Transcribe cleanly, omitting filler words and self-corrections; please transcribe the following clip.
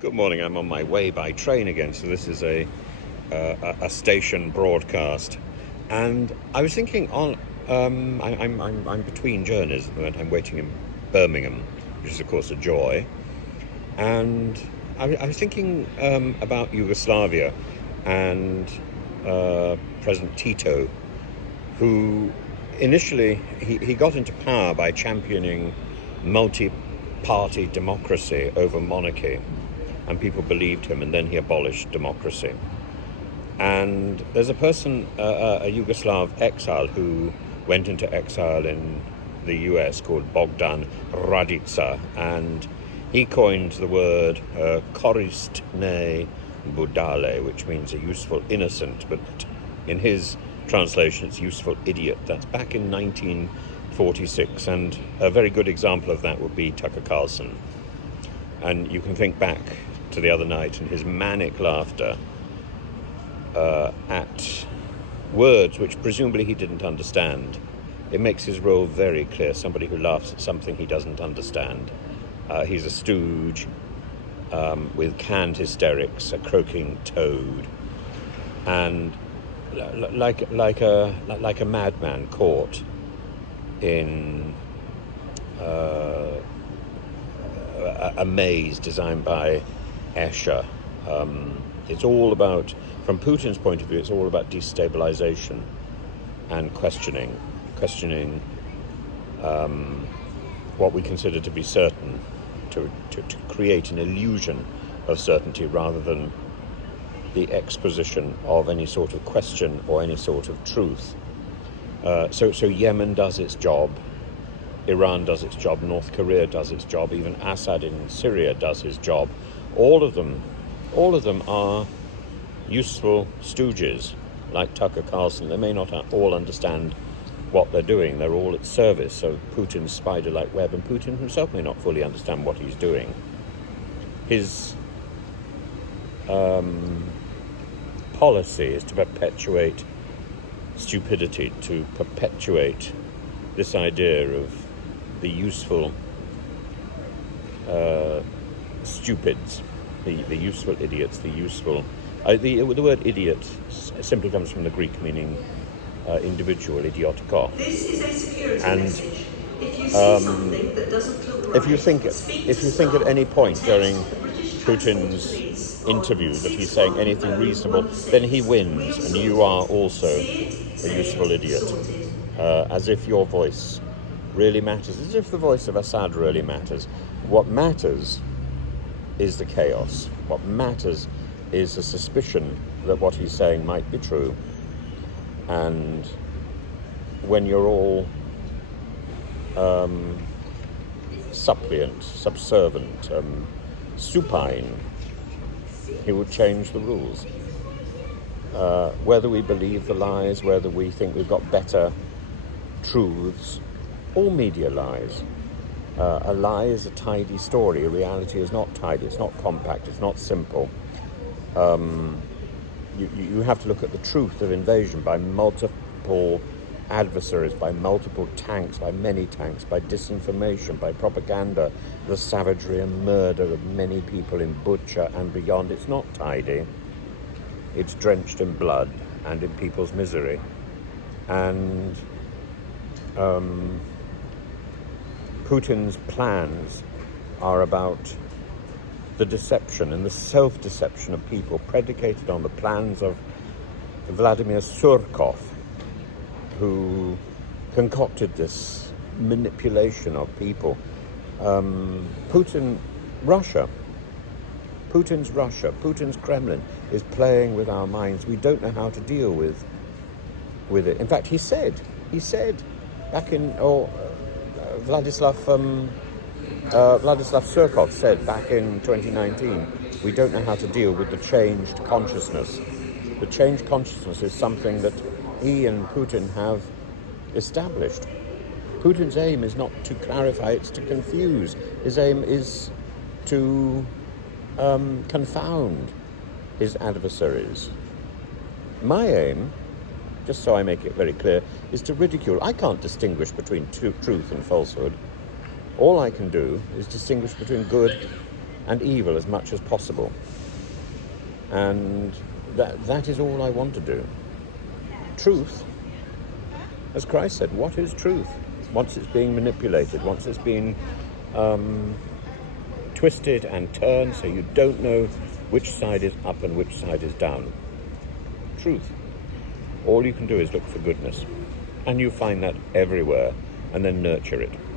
Good morning. I'm on my way by train again, so this is a station broadcast. And I was thinking I'm between journeys at the moment. I'm waiting in Birmingham, which is of course a joy. And I was thinking about Yugoslavia and President Tito, who initially he got into power by championing multi-party democracy over monarchy, and people believed him, and then he abolished democracy. And there's a person, a Yugoslav exile, who went into exile in the US called Bogdan Radica, and he coined the word koristne budale, which means a useful innocent, but in his translation it's useful idiot. That's back in 1946, and a very good example of that would be Tucker Carlson. And you can think back to the other night and his manic laughter at words which presumably he didn't understand. It makes his role very clear. Somebody who laughs at something he doesn't understand. He's a stooge with canned hysterics, a croaking toad, and like a madman caught in a maze designed by Escher. It's all about, from Putin's point of view, it's all about destabilization and questioning what we consider to be certain, to create an illusion of certainty rather than the exposition of any sort of question or any sort of truth. So Yemen does its job, Iran does its job, North Korea does its job, even Assad in Syria does his job. All of them are useful stooges like Tucker Carlson. They may not all understand what they're doing.Ey're all at service of Putin's spider-like web, and Putin himself may not fully understand what he's doing. His policy is to perpetuate stupidity, to perpetuate this idea of the useful stupids, the useful idiots, the useful... the word idiot simply comes from the Greek meaning individual, idiotiko. This is a security And message. If you see something that doesn't look right, if you think at any point during Putin's interview that he's saying anything reasonable, then he wins, and you are also a useful idiot. As if your voice really matters, as if the voice of Assad really matters. What matters is the chaos. What matters is a suspicion that what he's saying might be true. And when you're all suppliant, subservient, supine, he would change the rules. Whether we believe the lies, whether we think we've got better truths, all media lies. A lie is a tidy story. A reality is not tidy. It's not compact. It's not simple. You have to look at the truth of invasion by multiple adversaries, by multiple tanks, by many tanks, by disinformation, by propaganda, the savagery and murder of many people in Bucha and beyond. It's not tidy. It's drenched in blood and in people's misery. And Putin's plans are about the deception and the self-deception of people, predicated on the plans of Vladimir Surkov, who concocted this manipulation of people. Putin's Russia, Putin's Kremlin is playing with our minds. We don't know how to deal with it. In fact, he said back in, Vladislav Surkov said back in 2019, we don't know how to deal with the changed consciousness. The changed consciousness is something that he and Putin have established. Putin's aim is not to clarify, it's to confuse. His aim is to confound his adversaries. My aim, just so I make it very clear, is to ridicule. I can't distinguish between truth and falsehood. All I can do is distinguish between good and evil as much as possible. And that is all I want to do. Truth, as Christ said, what is truth? Once it's being manipulated, once it's been twisted and turned so you don't know which side is up and which side is down. Truth. All you can do is look for goodness. And you find that everywhere, and then nurture it.